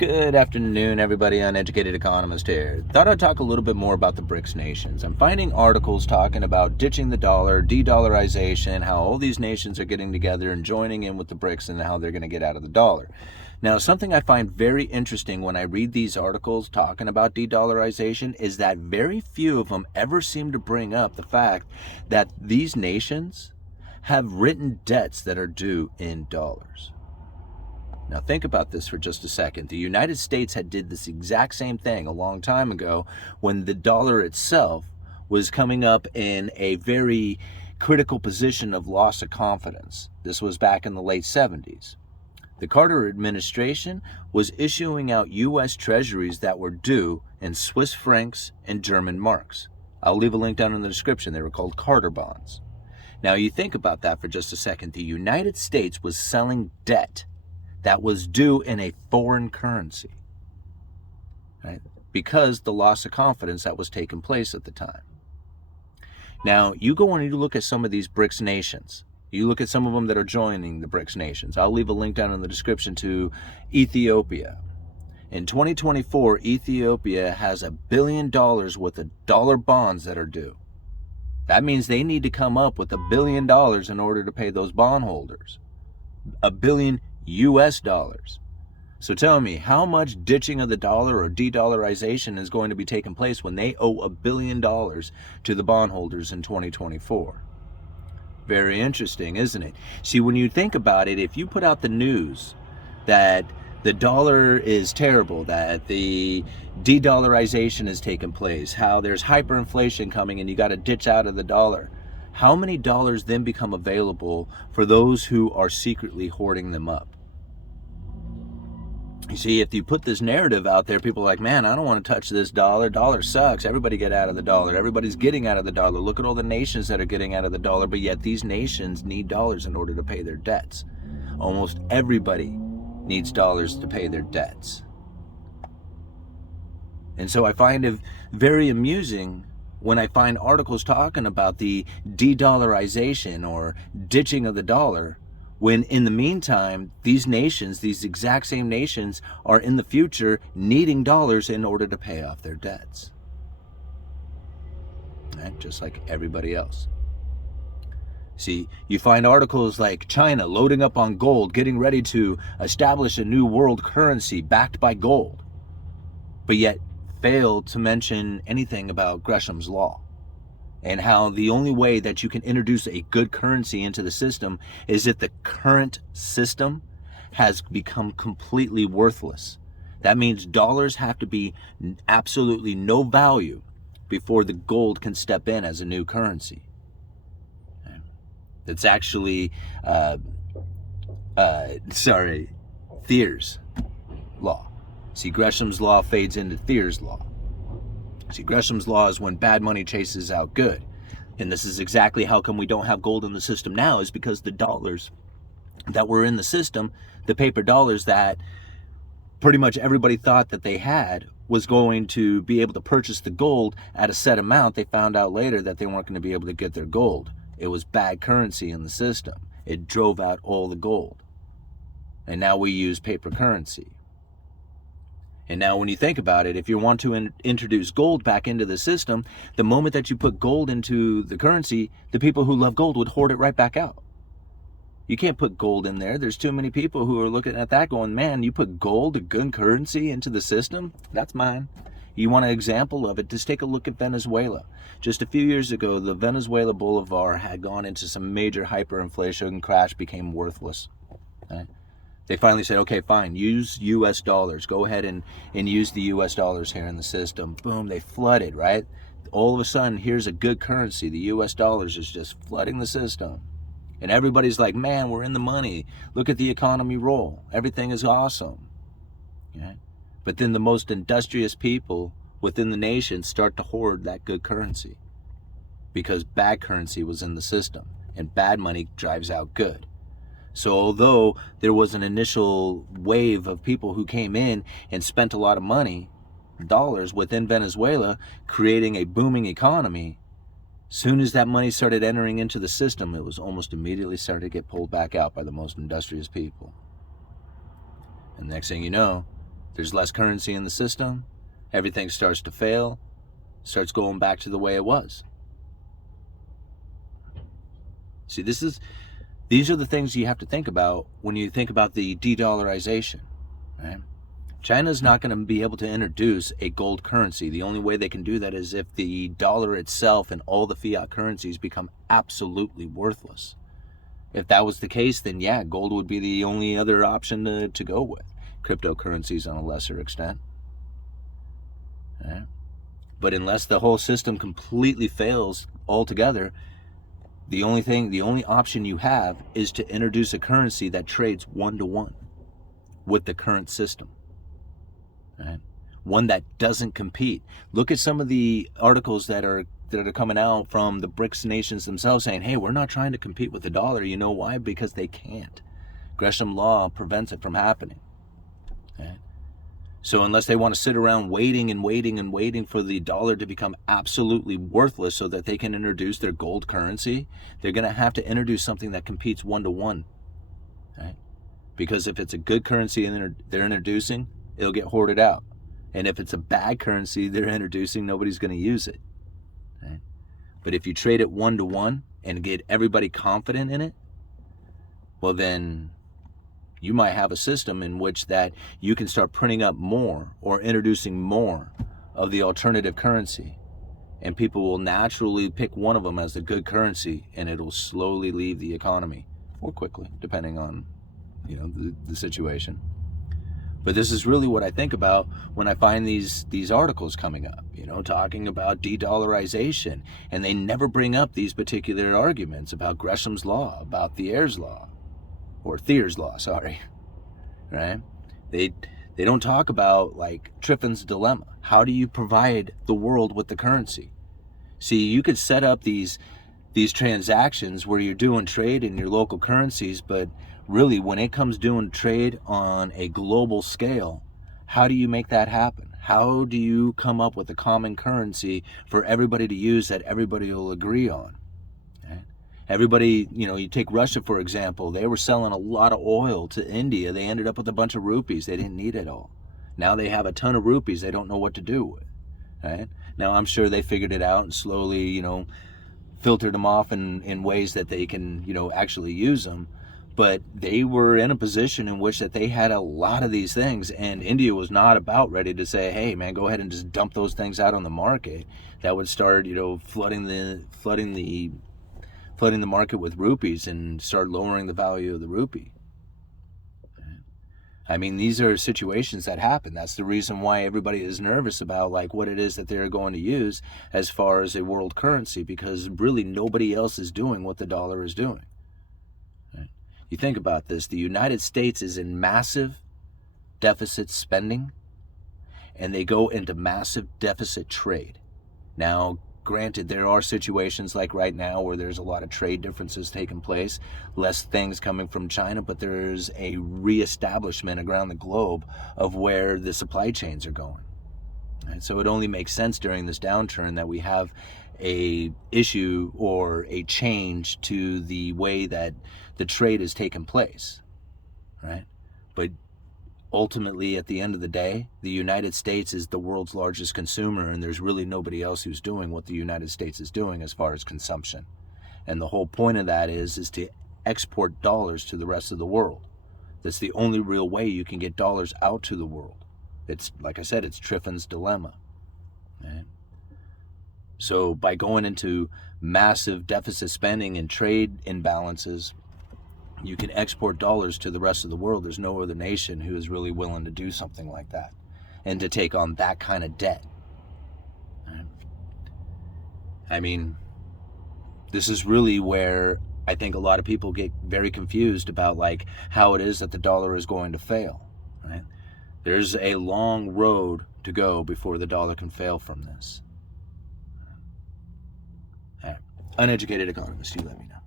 Good afternoon, everybody. Uneducated Economist here. Thought I'd talk a little bit more about the BRICS nations. I'm finding articles talking about ditching the dollar, de-dollarization, how all these nations are getting together and joining in with the BRICS and how they're going to get out of the dollar. Now, something I find very interesting when I read these articles talking about de-dollarization is that very few of them ever seem to bring up the fact that these nations have written debts that are due in dollars. Now think about this for just a second. The United States did this exact same thing a long time ago when the dollar itself was coming up in a very critical position of loss of confidence. This was back in the late 70s. The Carter administration was issuing out U.S. treasuries that were due in Swiss francs and German marks. I'll leave a link down in the description. They were called Carter bonds. Now you think about that for just a second. The United States was selling debt that was due in a foreign currency, right? Because the loss of confidence that was taking place at the time. Now, you go and you look at some of these BRICS nations. You look at some of them that are joining the BRICS nations. I'll leave a link down in the description to Ethiopia. In 2024, Ethiopia has $1 billion worth of dollar bonds that are due. That means they need to come up with $1 billion in order to pay those bondholders. $1 billion US dollars. So tell me, how much ditching of the dollar or de-dollarization is going to be taking place when they owe $1 billion to the bondholders in 2024? Very interesting, isn't it? See, when you think about it, if you put out the news that the dollar is terrible, that the de-dollarization is taking place, how there's hyperinflation coming and you got to ditch out of the dollar, how many dollars then become available for those who are secretly hoarding them up? You see, if you put this narrative out there, people are like, man, I don't want to touch this dollar. Dollar sucks. Everybody get out of the dollar. Everybody's getting out of the dollar. Look at all the nations that are getting out of the dollar, but yet these nations need dollars in order to pay their debts. Almost everybody needs dollars to pay their debts. And so I find it very amusing when I find articles talking about the de-dollarization or ditching of the dollar, when in the meantime, these nations, these exact same nations, are in the future needing dollars in order to pay off their debts. Right? Just like everybody else. See, you find articles like China loading up on gold, getting ready to establish a new world currency backed by gold, but yet failed to mention anything about Gresham's law and how the only way that you can introduce a good currency into the system is if the current system has become completely worthless. That means dollars have to be absolutely no value before the gold can step in as a new currency. It's actually, Thayer's law. See, Gresham's law fades into Thayer's law. See, Gresham's law is when bad money chases out good. And this is exactly how come we don't have gold in the system now, is because the dollars that were in the system, the paper dollars that pretty much everybody thought that they had was going to be able to purchase the gold at a set amount. They found out later that they weren't going to be able to get their gold. It was bad currency in the system. It drove out all the gold. And now we use paper currency. And now when you think about it, if you want to introduce gold back into the system, the moment that you put gold into the currency, the people who love gold would hoard it right back out. You can't put gold in there. There's too many people who are looking at that going, man, you put gold, a good currency, into the system? That's mine. You want an example of it? Just take a look at Venezuela. Just a few years ago, the Venezuela Bolivar had gone into some major hyperinflation and crash, became worthless. Right? They finally said, okay, fine, use U.S. dollars. Go ahead and use the U.S. dollars here in the system. Boom, they flooded, right? All of a sudden, here's a good currency. The U.S. dollars is just flooding the system. And everybody's like, man, we're in the money. Look at the economy roll. Everything is awesome. Okay? But then the most industrious people within the nation start to hoard that good currency because bad currency was in the system, and bad money drives out good. So although there was an initial wave of people who came in and spent a lot of money, dollars, within Venezuela, creating a booming economy, soon as that money started entering into the system, it was almost immediately started to get pulled back out by the most industrious people. And next thing you know, There's less currency in the system. Everything starts to fail, starts going back to the way it was. See, these are the things you have to think about when you think about the de-dollarization, right? China's not going to be able to introduce a gold currency. The only way they can do that is if the dollar itself and all the fiat currencies become absolutely worthless. If that was the case, then yeah, gold would be the only other option to go with. Cryptocurrencies on a lesser extent. Right? But unless the whole system completely fails altogether, the only option you have is to introduce a currency that trades 1-to-1 with the current system. Right? One that doesn't compete. Look at some of the articles that are coming out from the BRICS nations themselves saying, hey, we're not trying to compete with the dollar. You know why? Because they can't. Gresham law prevents it from happening. Right? So unless they want to sit around waiting for the dollar to become absolutely worthless so that they can introduce their gold currency, they're going to have to introduce something that competes 1-to-1. Right? Because if it's a good currency they're introducing, it'll get hoarded out. And if it's a bad currency they're introducing, nobody's going to use it. Right? But if you trade it 1-to-1 and get everybody confident in it, well then you might have a system in which that you can start printing up more or introducing more of the alternative currency. And people will naturally pick one of them as the good currency, and it'll slowly leave the economy, or quickly, depending on the situation. But this is really what I think about when I find these articles coming up, talking about de-dollarization, and they never bring up these particular arguments about Gresham's law, about Thayer's law, or Thayer's law, sorry, right? They don't talk about like Triffin's dilemma. How do you provide the world with the currency? See, you could set up these transactions where you're doing trade in your local currencies, but really when it comes doing trade on a global scale, how do you make that happen? How do you come up with a common currency for everybody to use that everybody will agree on? Okay? Everybody, you take Russia for example, they were selling a lot of oil to India. They ended up with a bunch of rupees. They didn't need it all. Now they have a ton of rupees they don't know what to do with. Right? Now I'm sure they figured it out and slowly, filtered them off in ways that they can, actually use them. But they were in a position in which that they had a lot of these things, and India was not about ready to say, hey man, go ahead and just dump those things out on the market. That would start, flooding the market with rupees and start lowering the value of the rupee. I mean, these are situations that happen. That's the reason why everybody is nervous about like what it is that they're going to use as far as a world currency, because really nobody else is doing what the dollar is doing. Right? You think about this, the United States is in massive deficit spending, and they go into massive deficit trade. Now, granted, there are situations like right now where there's a lot of trade differences taking place, less things coming from China, but there's a reestablishment around the globe of where the supply chains are going. And so it only makes sense during this downturn that we have a issue or a change to the way that the trade is taking place, right? But ultimately, at the end of the day, the United States is the world's largest consumer, and there's really nobody else who's doing what the United States is doing as far as consumption. And the whole point of that is to export dollars to the rest of the world. That's the only real way you can get dollars out to the world. It's, like I said, it's Triffin's dilemma. Right? So by going into massive deficit spending and trade imbalances, you can export dollars to the rest of the world. There's no other nation who is really willing to do something like that and to take on that kind of debt. Right? I mean, this is really where I think a lot of people get very confused about like how it is that the dollar is going to fail. Right? There's a long road to go before the dollar can fail from this. Right. Uneducated economist, you let me know.